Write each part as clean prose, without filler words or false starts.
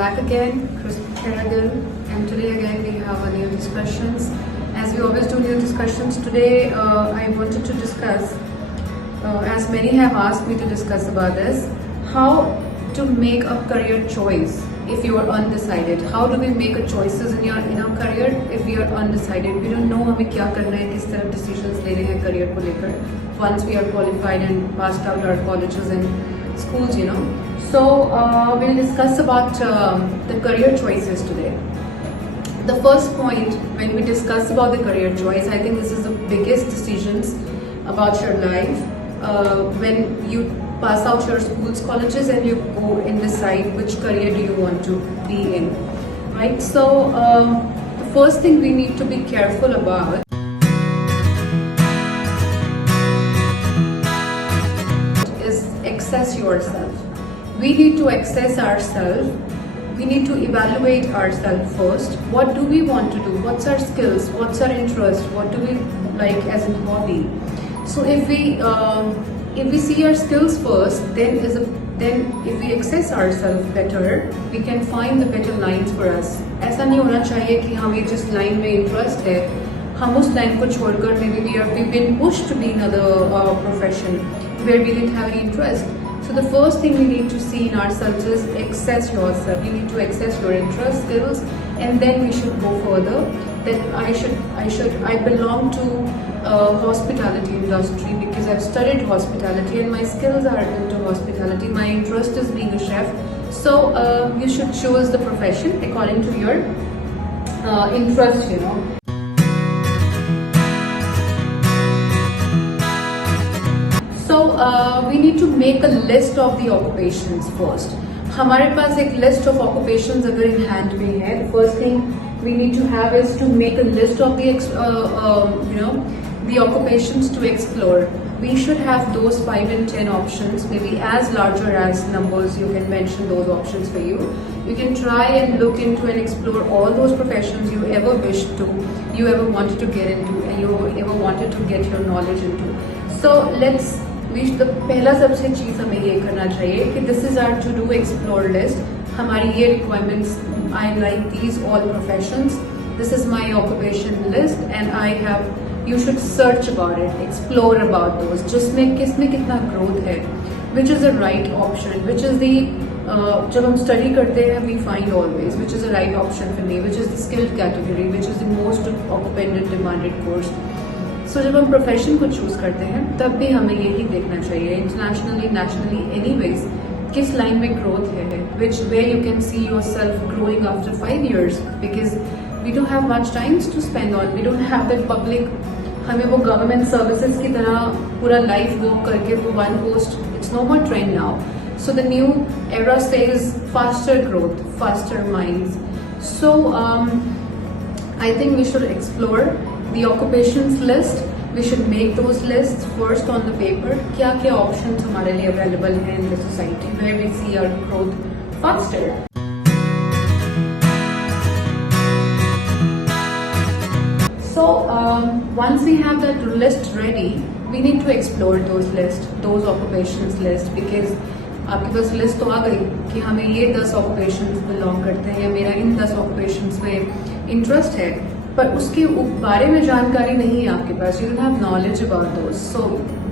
back again, Chris Kerrigan, and today again we have a new discussions. As we always do new discussions, today I wanted to discuss, as many have asked me to discuss about this, how to make a career choice if you are undecided. How do we make a choices in our career if we are undecided? We don't know हमें क्या करना है, किस तरह decisions लेने हैं career को लेकर. Once we are qualified and passed out our colleges and schools, you know. So we'll discuss about the career choices today. The first point when we discuss about the career choice, I think this is the biggest decisions about your life. When you pass out your schools, colleges, and you go and decide which career do you want to be in, right? So the first thing we need to be careful about is access yourself. We need to access ourselves. We need to evaluate ourselves first. What do we want to do? What's our skills? What's our interest? What do we like as a hobby? So if we see our skills first, then if we access ourselves better, we can find the better lines for us. ऐसा नहीं होना चाहिए कि हमें जिस line में interest है, हम उस line को छोड़कर maybe we've been pushed to be in another profession where we didn't have any interest. So the first thing we need to see in ourselves is access yourself. You need to access your interest, skills, and then we should go further. That I belong to hospitality industry because I've studied hospitality and my skills are into hospitality. My interest is being a chef. So you should choose the profession according to your interest, you know. So we need to make a list of the occupations first. हमारे पास एक list of occupations अगर in hand में है, the first thing we need to have is to make a list of the the occupations to explore. We should have those 5 and 10 options, maybe as larger as numbers. You can mention those options for you. You can try and look into and explore all those professions you ever wished to, you ever wanted to get into, and you ever wanted to get your knowledge into. So the पहला सबसे चीज़ हमें ये करना चाहिए कि this is our to do explore list. हमारी ये requirements, I like these all professions. This is my occupation list and I have. You should search about it, explore about those. जिसमें किसमें कितना growth है, which is the right option, which is the जब हम study करते हैं we find always which is the right option for me, which is the skilled category, which is the most occupied and demanded course. So जब हम profession को choose करते हैं तब भी हमें यही देखना चाहिए इंटरनेशनली नेशनली एनीवेज किस लाइन में ग्रोथ है which where you can see yourself growing after 5 years because we don't have much time to spend on, we don't have that public हमें वो गवर्नमेंट सर्विसेज की तरह पूरा लाइफ वर्क करके वो one post it's no more trend now. So the new era says faster growth, faster minds. So I think we should explore the occupations list. We should make those lists first on the paper. क्या क्या options हमारे लिए available हैं in the society where we see our growth faster. So once we have that list ready, we need to explore those lists, those occupations list because आपके पास list तो आ गई कि हमें ये 10 occupations belong करते हैं या मेरा इन 10 occupations में इंटरेस्ट है पर उसके बारे में जानकारी नहीं है आपके पास. You don't have knowledge about those. So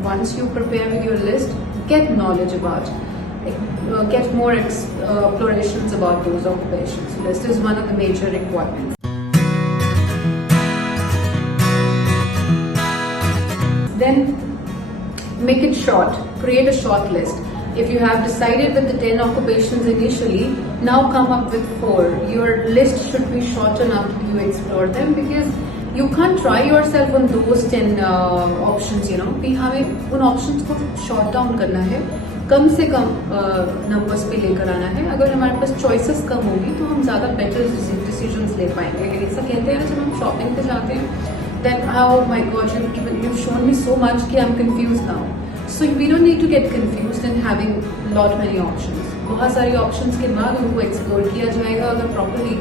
once you prepare with your list, get knowledge about, get more explorations about those occupations. List is one of the major requirements. Then make it short. Create a short list. If you have decided with the 10 occupations initially, now come up with 4. Your list should be short enough to you explore them because you can't try yourself on those 10 options, you know. भी हमें उन options को short down करना है, कम से कम numbers पे लेकर आना है. अगर हमारे पास choices कम होगी तो हम ज़्यादा better decisions ले पाएंगे. ऐसा कहते हैं ना जब हम shopping पे जाते हैं, then oh my God, you've shown me so much कि I'm confused now. So we don't need to get confused in having lot many options. बहुत सारी options के बाद उनको explore किया जाएगा अगर properly,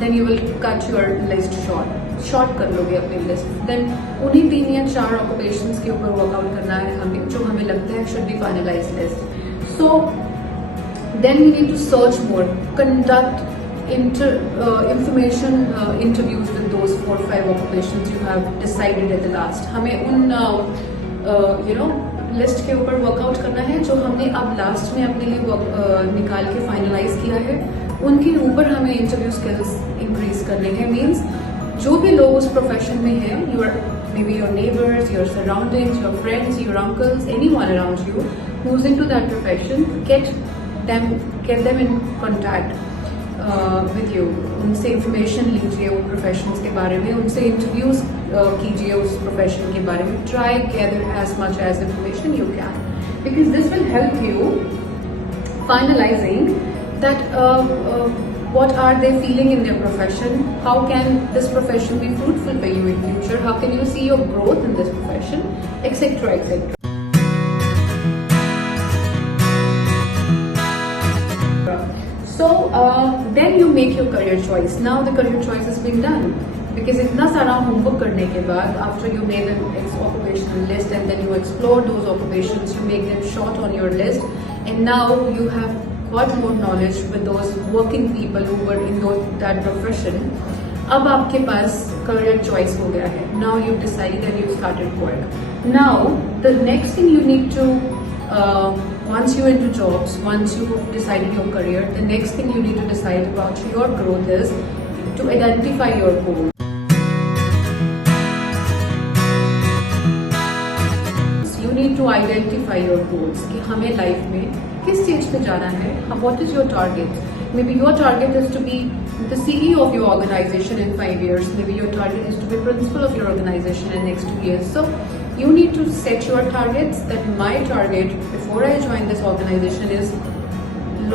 then you will cut your list short कर लोगे अपनी list. Then उन्हीं 3 या 4 occupations के ऊपर workout करना है हमें जो हमें लगता है should be finalized list. So then we need to search more, conduct information interviews with those 4 or 5 occupations you have decided at the last. हमें उन लिस्ट के ऊपर वर्कआउट करना है जो हमने अब लास्ट में अपने लिए निकाल के फाइनलाइज किया है. उनके ऊपर हमें इंटरव्यू स्किल्स इंक्रीज करने हैं. मीन्स जो भी लोग उस प्रोफेशन में हैं, maybe your neighbors, your surroundings, your friends, your uncles, anyone around you who's into that profession, get them in contact with you. उनसे इंफॉर्मेशन लीजिए उन प्रोफेशंस के बारे में, उनसे इंटरव्यूज कीजिए उस प्रोफेशन के बारे में. Try gather as much as information you can, because this will help you finalizing that what are they feeling in their profession, how can this profession be fruitful for you in future, how can you see your growth in this profession, etc, etc. So then you make your career choice. Now the career choice is being done, because इतना सारा homework करने के बाद, after you made an occupational list and then you explore those occupations, you make them short on your list, and now you have got more knowledge with those working people who were in that profession. अब आपके पास career choice हो गया है. Now you decided and you started work. Now the next thing you need to once you're into jobs, once you've decided your career, the next thing you need to decide about your growth is to identify your goals. You need to identify your goals कि हमें life में किस चीज पे जाना है. What is your target? Maybe your target is to be the CEO of your organization in 5 years. Maybe your target is to be principal of your organization in next 2 years. So you need to set your targets. That my target before I join this organization is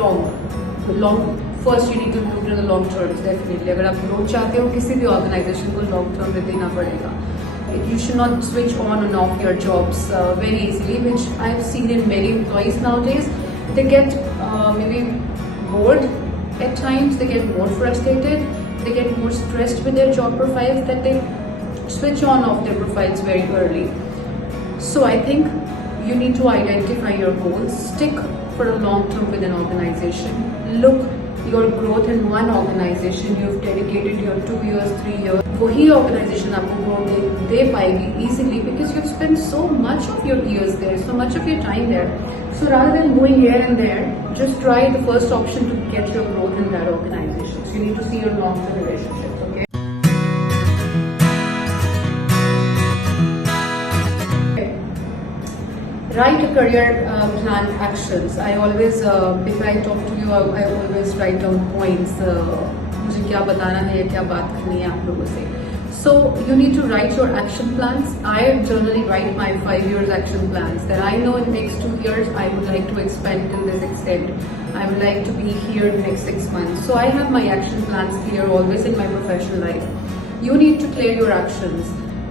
long. First you need to look at the long terms. Definitely अगर आप growth चाहते हो किसी भी organization को long term में देना पड़ेगा. You should not switch on and off your jobs very easily, which I've seen in many employees nowadays. They get maybe bored at times, they get more frustrated, they get more stressed with their job profiles, that they switch on off their profiles very early. So I think you need to identify your goals, stick for a long term with an organization, look your growth in one organization, you've dedicated your 2 years, 3 years, वही organization आपको growth दे पाएगी easily, because you've spent so much of your years there, so much of your time there. So rather than going here and there, just try the first option to get your growth in that organization. So you need to see your long-term relationships, okay? Write a career plan actions. I always, if I talk to you, I always write down points. मुझे क्या बताना है या क्या बात करनी है आप लोगों से. So you need to write your action plans. I generally write my 5 years action plans, that I know in the next 2 years I would like to expand to this extent. I would like to be here in the next 6 months. So I have my action plans clear always in my professional life. You need to clear your actions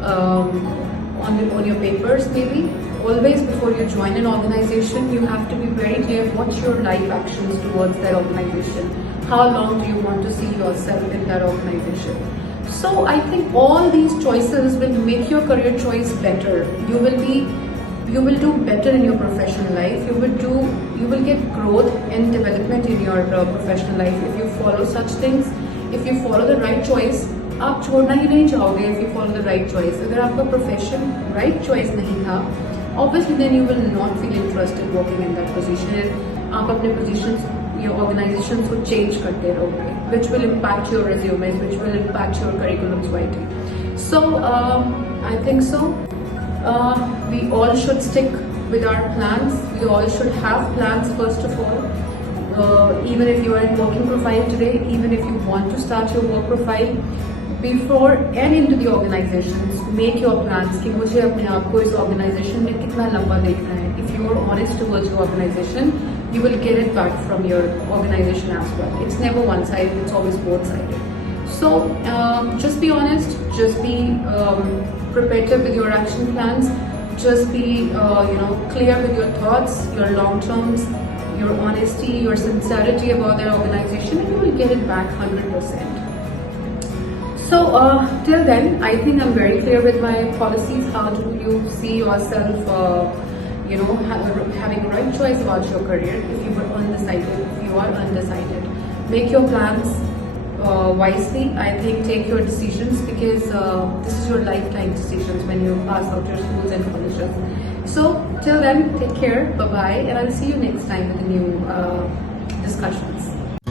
on your papers maybe. Always before you join an organization, you have to be very clear what's your life actions towards that organization. How long do you want to see yourself in that organization? So I think all these choices will make your career choice better. You will do better in your professional life. You will get growth and development in your professional life if you follow such things. If you follow the right choice, आप छोड़ना ही नहीं चाहोगे. If you follow the right choice, अगर आपका profession right choice नहीं था, obviously then you will not feel interested working in that position, and आप अपने positions your organizations को change करते रहोगे, which will impact your resumes, which will impact your curriculums writing. So I think so. We all should stick with our plans. We all should have plans first of all. Even if you are in working profile today, even if you want to start your work profile, before and into the organizations, make your plans कि मुझे अपने आप को इस organization में कितना लंबा देखना है. If you are honest towards your organization, you will get it back from your organization as well. It's never one-sided, it's always both-sided. So just be honest, just be prepared with your action plans, just be clear with your thoughts, your long terms, your honesty, your sincerity about that organization, and you will get it back 100%. So till then, I think I'm very clear with my policies. How do you see yourself, having a right choice about your career? If you are undecided, make your plans, wisely. I think take your decisions because this is your lifetime decisions when you pass out your schools and colleges. So till then, take care, bye bye, and I'll see you next time with the new discussions.